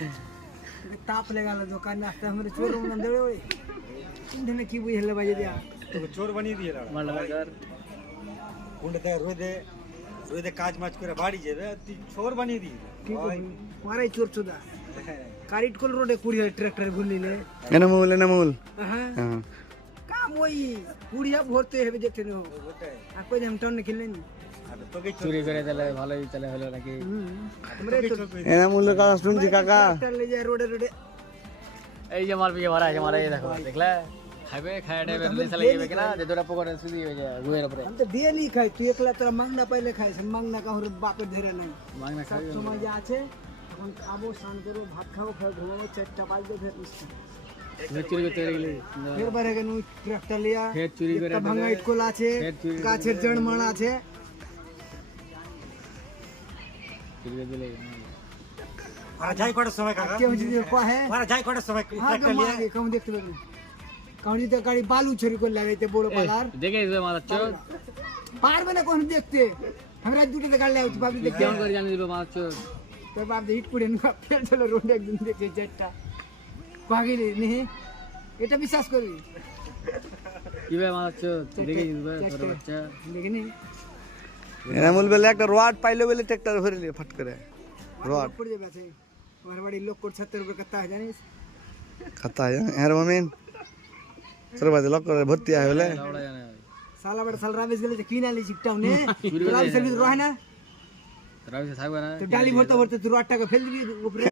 ताप लगा दुकान में आस्ते हमारे चोर मंदिर इंधन की बुझे ले बजे दिया तो चोर बनी दिए लाड़ा मल्लवार कुंडते रोदे रोदे काज माज करे बाड़ी जेबे ती चोर बनी दी ठीक है मारे चोर चुदा कारिट कोल रोडे कुड़िया ट्रैक्टर भूलिले एनामूल हां हां काम वही कुड़िया भरते हेबे जेते न आ कोई हम टन खेलने नहीं तो के চুরি করে দিলে ভালোই চলে হলো নাকি हमरे तो এনামূলের কথা শুনছি কাকা ट्रैक्टर ले जाए रोडे रोडे এই যে মাল পিকে ভরা আছে মারা এই দেখো দেখলা খাবে খায় ডে বেরলে চলে যাবে কিনা যে দুটা পকেটে সুদি হয়ে যায় গুয়ের উপরে हम तो डेली खाई तू एकला तोरा मांगना पहले खाई से मांगना का और बापे धरे नहीं মাংনা सब খাবে समय जा আছে এখন খাবো স্নান করবো ভাত খাবো ফের ঘুমাবো 4টা বাজবে ফের উঠছি চুরি করতে গেলে ফের বারে কেন ট্রাক্টর লিয়া ফের চুরি করে একটা ভাঙা ইটকল আছে ফের চুরি করে গাছের জড় মারা আছে চুরি করে দিলে मारा जाई कोड़े समय काका কেউ যদি কহে मारा जाई कोड़े समय হ্যাঁ ट्रैक्टर लिया কেমন দেখতে পাবি কারণ যদি গাড়ি বালু ছড়ি করে লাগাইতে বড় পালার দেখে দিবে মাথা চোর পারবে না কোন দেখতে আমরা দুটোতে গাড়ি লাগাইছি ভাবি দেখতে কেমন করে জানি দিবে মাথা চোর তোর বাপ হিট করে ফেল চলো রোড একদিন দেখে 4টা পাগিলি নেই এটা বিশ্বাস করবি কিভাবে মাথা চোর দেখে দিবে ছোট বাচ্চা দেখিনি এনামূল বলে একটা রড পাইলো বলে ট্রাক্টর ভরে ফট করে রড পড়ে যাবে আছে আমার বাড়ি লোক কোট 70 रुपए कत्ता है জানিস खाता है यार मम्मी सर बात लॉक कर भर्ती है बोले লাউড়া জানে साला बड़ा साल राबिस गेले किना ली चिपटाও নে রাবিস सर्विस রহে না রাবিস থাকবে না তো ডালি ভরতে ভরতে তুই 8 টাকা ফেল দিবি উপরে